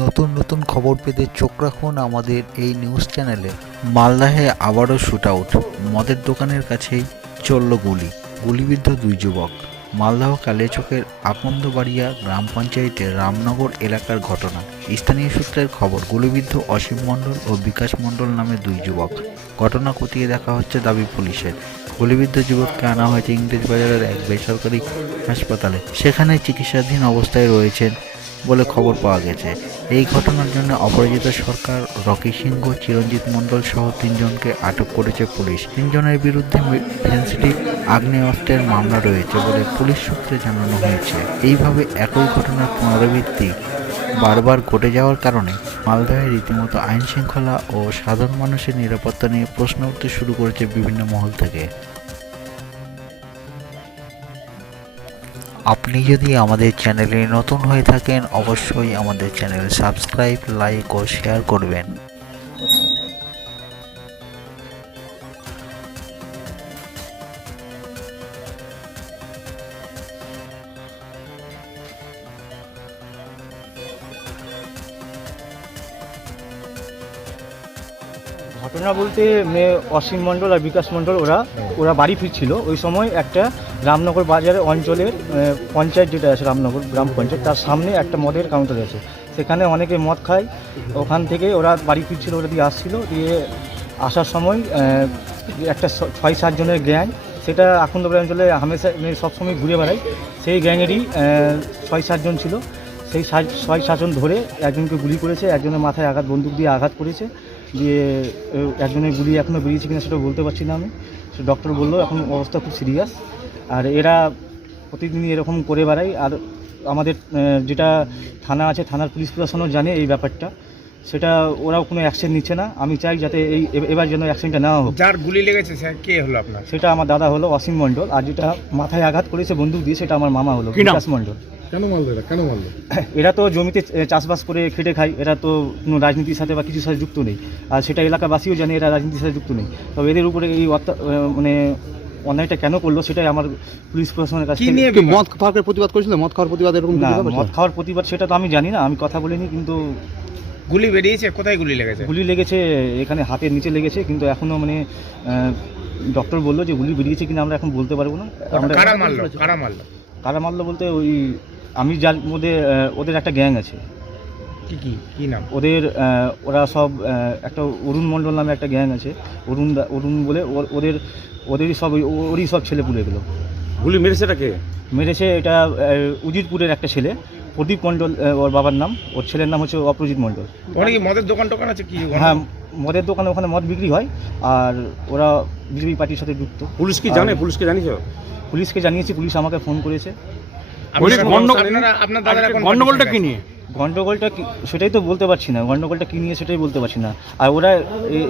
নতুন নতুন খবর পেতে চোখ রাখুন আমাদের এই নিউজ চ্যানেলে। মালদাহে আবারও শুট আউট, মদের দোকানের কাছেই চলল গুলিবিদ্ধ দুই যুবক। মালদহ কালিয়াচকের আকন্দবাড়িয়া গ্রাম পঞ্চায়েতের রামনগর এলাকার ঘটনা। স্থানীয় সূত্রের খবর, গুলিবিদ্ধ অসীম মণ্ডল ও বিকাশ মণ্ডল নামে দুই যুবক। ঘটনা খতিয়ে দেখা হচ্ছে দাবি পুলিশের। গুলিবিদ্ধ যুবককে আনা হয়েছে ইংরেজবাজারের এক বেসরকারি হাসপাতালে, সেখানে চিকিৎসাধীন অবস্থায় রয়েছেন বলে খবর পাওয়া গেছে। এই ঘটনার জন্য অপরাজিতা সরকার, রকি সিংহ, চিরঞ্জিত মণ্ডল সহ তিনজনকে আটক করেছে পুলিশ। তিনজনের বিরুদ্ধে সেন্সিটিভ আগ্নেয়াস্ত্রের মামলা রয়েছে বলে পুলিশ সূত্রে জানানো হয়েছে। এইভাবে একই ঘটনার পুনরাবৃত্তি বারবার ঘটে যাওয়ার কারণে মালদহে রীতিমতো আইন শৃঙ্খলা ও সাধারণ মানুষের নিরাপত্তা নিয়ে প্রশ্ন উঠতে শুরু করেছে বিভিন্ন মহল থেকে। আপনি যদি আমাদের চ্যানেলে নতুন হয়ে থাকেন, অবশ্যই আমাদের চ্যানেল সাবস্ক্রাইব, লাইক ও শেয়ার করবেন। ঘটনা বলতে অসীম মণ্ডল আর বিকাশ মণ্ডল ওরা বাড়ি ফিরছিল। ওই সময় একটা রামনগর বাজারের অঞ্চলের পঞ্চায়েত যেটা আছে, রামনগর গ্রাম পঞ্চায়েত, তার সামনে একটা মদের কাউন্টার আছে। সেখানে অনেকে মদ খায়। ওখান থেকে ওরা বাড়ি ফিরছিল, ওরা দিয়ে আসছিল। দিয়ে আসার সময় একটা 6-7 জনের গ্যাং, সেটা আকন্দবাড়ি অঞ্চলে হামেশা সবসময় ঘুরে বেড়ায়। সেই গ্যাংয়েরই 6-7 জন ছিল। সেই 6-7 জন ধরে একজনকে গুলি করেছে, একজনের মাথায় বন্দুক দিয়ে আঘাত করেছে। দিয়ে একজনের গুলি এখনও বেরিয়েছে কিনা সেটা বলতে পারছি না আমি। সে ডক্টর বললো এখন অবস্থা খুব সিরিয়াস। আর এরা প্রতিদিনই এরকম করে বেড়ায়। আর আমাদের যেটা থানা আছে, থানার পুলিশ প্রশাসনও জানে এই ব্যাপারটা, সেটা ওরাও কোনো অ্যাকশন নিচ্ছে না। আমি চাই যাতে এবার যেন অ্যাকশনটা নেওয়া হোক। যার গুলি লেগেছে স্যার কে হলো আপনার? সেটা আমার দাদা হলো অসীম মণ্ডল, আর যেটা মাথায় আঘাত করেছে বন্দুক দিয়ে সেটা আমার মামা হলো বিকাশ মণ্ডল। কেন মারলো? এরা তো জমিতে চাষবাস করে খেটে খায়, এরা তো কোনো রাজনীতির সাথে বা কিছুর সাথে যুক্ত নেই। আর সেটা এলাকাবাসীও জানে এরা রাজনীতির সাথে যুক্ত নেই। তবে এদের উপরে এই মানে অন্যায়টা কেন করলো সেটাই আমার পুলিশ প্রশাসনের কাছে। মদ খাওয়ার প্রতিবাদ করেছিল? মদ খাওয়ার প্রতিবাদ এরকম না, মদ খাওয়ার প্রতিবাদ সেটা তো আমি জানি না, আমি কথা বলিনি। কিন্তু গুলি বেরিয়েছে? কোথায় গুলি লেগেছে? গুলি লেগেছে এখানে হাতের নিচে লেগেছে, কিন্তু এখনও মানে ডক্টর বললো যে গুলি বেরিয়েছে কিনা আমরা এখন বলতে পারবো না। কারা মারলো বলতে ওই আমি যার মধ্যে ওদের একটা গ্যাং আছে। কি নাম ওদের? ওরা সব একটা অরুণ মণ্ডল নামে একটা গ্যাং আছে, অরুণ বলে। ওদেরই সব ওরই সব ছেলে পুলে এগুলো। গুলি মেরেছেটাকে? মেরেছে এটা উজিরপুরের একটা ছেলে, প্রদীপ মণ্ডল ওর বাবার নাম। ওর ছেলের নাম হচ্ছে অপরাজিত মণ্ডল। ওখানে কি মদের দোকান আছে? কি? হ্যাঁ, মদের দোকানে ওখানে মদ বিক্রি হয়। আর ওরা বিজেপি পার্টির সাথে যুক্ত। পুলিশ কি জানে? পুলিশকে জানিয়েছি, পুলিশ আমাকে ফোন করেছে। গন্ডগোলটা কি নিয়ে? গন্ডগোলটা সেটাই তো বলতে পারছি না, গন্ডগোলটা কী নিয়ে সেটাই বলতে পারছি না। আর ওরা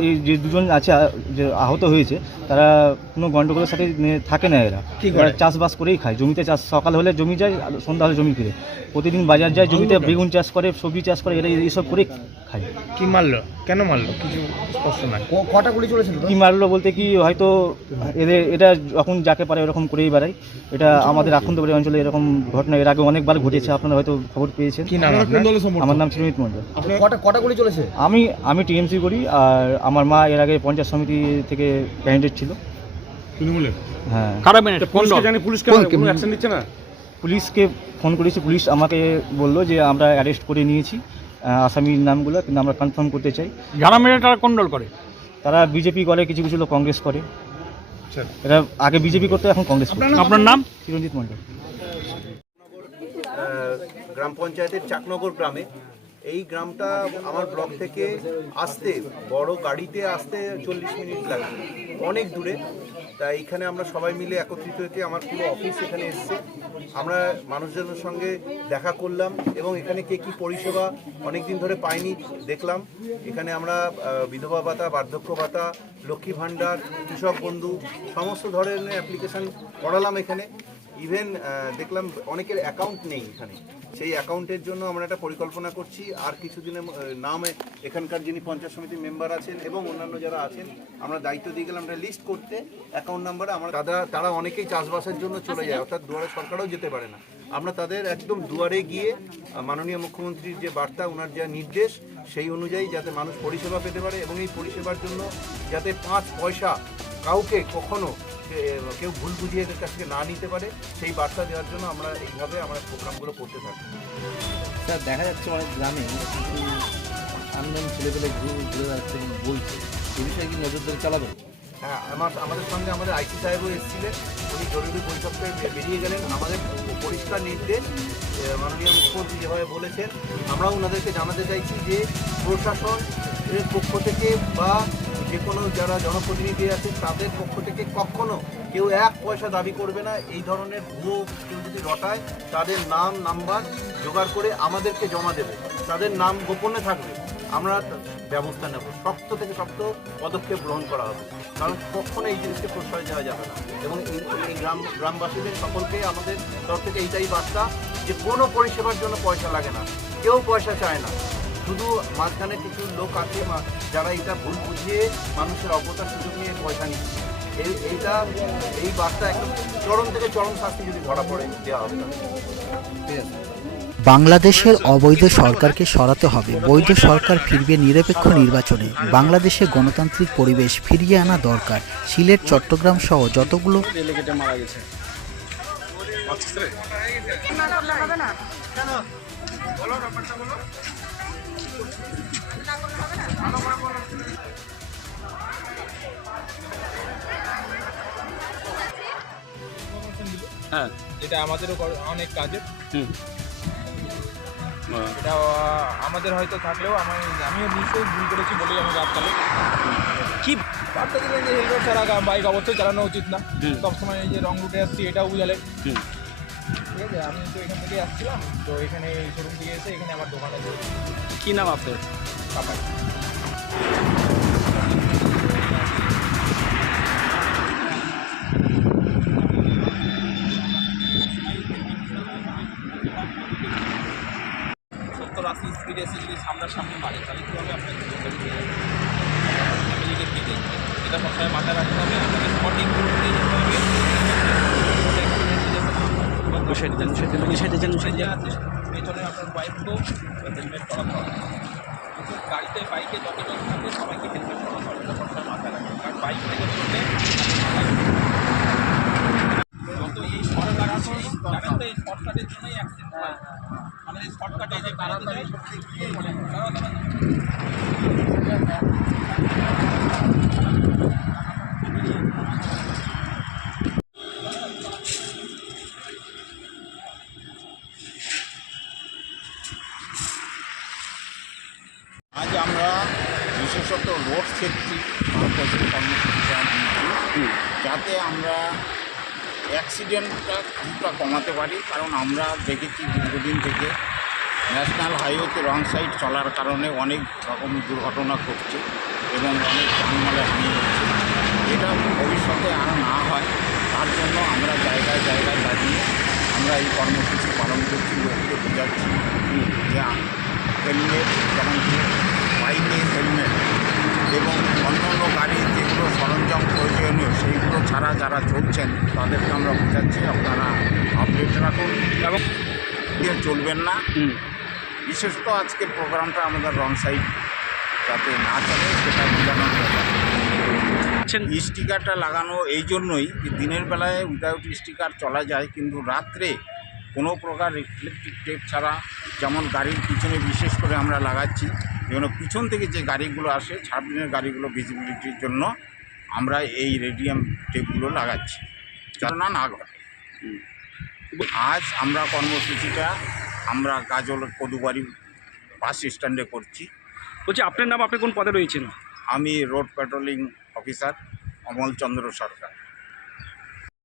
এই যে দুজন আছে যে আহত হয়েছে, তারা কোনো গন্ডগোলের সাথে থাকে না। এরা চাষবাস করেই খায়, জমিতে চাষ। সকাল হলে জমি যায়, সন্ধ্যা হলে জমি ফিরে। প্রতিদিন বাজার যায়, জমিতে বেগুন চাষ করে, সবজি চাষ করে। এরা এইসব করে খায়। কি মারলো? কেন মারলো কিছু স্পষ্ট না। কটা গুলি চলেছিল? কি মারলো বলতে কি, হয়তো এটা যখন যাকে পারে এরকম করেই বেড়ায়। এটা আমাদের আকন্দবাড়ি অঞ্চলে এরকম ঘটনা এর আগে অনেকবার ঘটেছে, আপনারা হয়তো খবর পেয়েছেন। আমার নাম চিরঞ্জিত মণ্ডল। কটা গুলি চলেছে? আমি টিএমসি করি। আর আমার মা এর আগে পঞ্চায়েত সমিতি থেকে ক্যান্ডিডেট ছিল। হ্যাঁ। পুলিশকে ফোন করেছি, পুলিশ আমাকে বললো যে আমরা অ্যারেস্ট করে নিয়েছি আসামির নামগুলো, কিন্তু আমরা কনফার্ম করতে চাই। যারা মেরে তারা কোন দল করে? তারা বিজেপি করে, কিছু কিছু লোক কংগ্রেস করে। এরা আগে বিজেপি করতো, এখন কংগ্রেস করে। আপনার নাম? চিরঞ্জিত মণ্ডল। গ্রাম পঞ্চায়েতের চাকনগর গ্রামে। এই গ্রামটা আমার ব্লক থেকে আসতে, বড় গাড়িতে আসতে 40 মিনিট লাগে, অনেক দূরে। তাই এখানে আমরা সবাই মিলে একত্রিত হতে, আমার পুরো অফিস এখানে এসছে। আমরা মানুষজনের সঙ্গে দেখা করলাম এবং এখানে কে কী পরিষেবা অনেক দিন ধরে পাইনি দেখলাম। এখানে আমরা বিধবা ভাতা, বার্ধক্য ভাতা, লক্ষ্মী ভাণ্ডার, কৃষক বন্ধু সমস্ত ধরনের অ্যাপ্লিকেশান করালাম এখানে। ইভেন দেখলাম অনেকের অ্যাকাউন্ট নেই এখানে, সেই অ্যাকাউন্টের জন্য আমরা একটা পরিকল্পনা করছি। আর কিছুদিনের নামে এখানকার যিনি পঞ্চায়েত সমিতির মেম্বার আছেন এবং অন্যান্য যারা আছেন, আমরা দায়িত্ব দিয়ে গেলাম একটা লিস্ট করতে অ্যাকাউন্ট নাম্বারে। আমরা তারা অনেকেই চাষবাসের জন্য চলে যায়, অর্থাৎ দুয়ারে সরকারও যেতে পারে না। আমরা তাদের একদম দুয়ারে গিয়ে মাননীয় মুখ্যমন্ত্রীর যে বার্তা, ওনার যা নির্দেশ, সেই অনুযায়ী যাতে মানুষ পরিষেবা পেতে পারে এবং এই পরিষেবার জন্য যাতে 5 পয়সা কাউকে কখনো কেউ ভুল বুঝিয়ে এদের কাছ থেকে না নিতে পারে, সেই বার্তা দেওয়ার জন্য আমরা এইভাবে আমরা প্রোগ্রামগুলো করতে থাকি। স্যার দেখা যাচ্ছে অনেক গ্রামে কিছু আননোন ছেলেপেলে ঘুরে যাচ্ছে এবং বলছে, এ বিষয়ে কি নজরদারি চালাবেন? হ্যাঁ, আমাদের সঙ্গে আমাদের আইসি সাহেবও এসেছিলেন, উনি জরুরি পরিষদে বেরিয়ে গেলেন। আমাদের পরিষ্কার নির্দেশ, মাননীয় মুখ্যমন্ত্রী যেভাবে বলেছেন, আমরাও ওনাদেরকে জানাতে চাইছি যে প্রশাসনের পক্ষ থেকে বা যে কোনো যারা জনপ্রতিনিধি আছে তাদের পক্ষ থেকে কখনো কেউ 1 পয়সা দাবি করবে না। এই ধরনের ভুয়ো কেউ যদি রটায়, তাদের নাম নাম্বার জোগাড় করে আমাদেরকে জমা দেবে, তাদের নাম গোপনে থাকবে, আমরা ব্যবস্থা নেব, শক্ত থেকে শক্ত পদক্ষেপ গ্রহণ করা হবে। কারণ কখনো এই জিনিসকে প্রশ্রয় দেওয়া যাবে না। এবং এই গ্রামবাসীদের সকলকে আমাদের তরফ থেকে এইটাই বার্তা যে কোনো পরিষেবার জন্য পয়সা লাগে না, কেউ পয়সা চায় না। শুধু মাঝখানে কিছু লোক আছে যারা এটা ভুল বুঝিয়ে মানুষের অজ্ঞতার সুযোগ নিয়ে পয়সা নিচ্ছে। এই বার্তা একদম চরম থেকে চরম শাস্তি যদি ধরা পড়ে দেওয়া হবে। বাংলাদেশের অবৈধ সরকারকে সরাতে হবে, বৈধ সরকার ফিরবে নিরপেক্ষ নির্বাচনে। বাংলাদেশে গণতান্ত্রিক পরিবেশ ফিরিয়ে আনা দরকার। সিলেট, চট্টগ্রাম সহ যতগুলো মারা গেছে। হ্যাঁ, এটা আমাদেরও অনেক কাজের। এটা আমাদের হয়তো থাকলেও আমিও নিশ্চয়ই ভুল করেছি বলেই আমি রাতকালে কি বার্তা দিলেন যে হেলমেট ছাড়া বাইক অবশ্যই চালানো উচিত না। সবসময় এই যে রং রুটে আসছি এটাও বুঝালেন। ঠিক আছে, আমি তো এখান থেকে আসছিলাম, তো এখানে এই শোরুম থেকে এসে এখানে আমার দোকানে কি নাম আপনার? কাপাই। রাস্তা স্পিডে এসে যদি সামনাসামনি মারে তাহলে কীভাবে আপনাকে ফ্যামিলিকে দিতে, এটা সবসময় মাথায় রাখতে হবে। আপনাকে স্পটিং করতে যেতে হবে, পেছনে আপনার ওয়াইফকেও হেলমেট করাতে হবে। কিন্তু গাড়িতে বাইকে যতজন থাকে সবাইকে হেলমেট করাতে হবে, এটা সবসময় মাথায় রাখবে। কারণ বাইক থেকে চললে যত এই শর্ট লাগানো জানেন তো, এই শর্টকাটের জন্যই অ্যাক্সিডেন্ট হয়। মানে এই শর্টকাটে যে বেড়াতে যায় আজ আমরা বিশেষত রোড সেফটি কর্মসূচিটা নিয়েছি যাতে আমরা অ্যাক্সিডেন্টটা কিছুটা কমাতে পারি। কারণ আমরা দেখেছি দীর্ঘদিন থেকে ন্যাশনাল হাইওয়েতে রং সাইড চলার কারণে অনেক রকম দুর্ঘটনা ঘটছে এবং অনেক যানমালে হানি হচ্ছে। এটা ভবিষ্যতে আর না হয় তার জন্য আমরা জায়গায় জায়গায় দাঁড়িয়ে আমরা এই কর্মসূচি পালন করছি, লোককে বোঝাচ্ছি যে হেলমেট, যেমন বাইকে হেলমেট এবং অন্যান্য গাড়ি যেগুলো সরঞ্জাম প্রয়োজনীয় সেইগুলো ছাড়া যারা চলছেন তাদেরকে আমরা বোঝাচ্ছি আপনারা আপডেট রাখুন এবং চলবেন না। বিশেষত আজকের প্রোগ্রামটা আমাদের রং সাইড যাতে না চলে সেটা বোঝানোর ব্যাপার। স্টিকারটা লাগানো এই জন্যই যে দিনের বেলায় উইদাউট স্টিকার চলা যায়, কিন্তু রাত্রে কোনো প্রকার ইলেকট্রিক টেপ ছাড়া, যেমন গাড়ির পিছনে বিশেষ করে আমরা লাগাচ্ছি, যেন পিছন থেকে যে গাড়িগুলো আসে সামনের গাড়িগুলো ভিজিবিলিটির জন্য আমরা এই রেডিয়াম টেপগুলো লাগাচ্ছি যাতে না ঘটে। আজ আমরা কর্মসূচিটা আমরা গাজল কদুবাড়ি বাস স্ট্যান্ডে করছি। বলছি আপনার নাম, আপনি কোন পদে রয়েছেন? আমি রোড পেট্রোলিং অফিসার অমল চন্দ্র সরকার।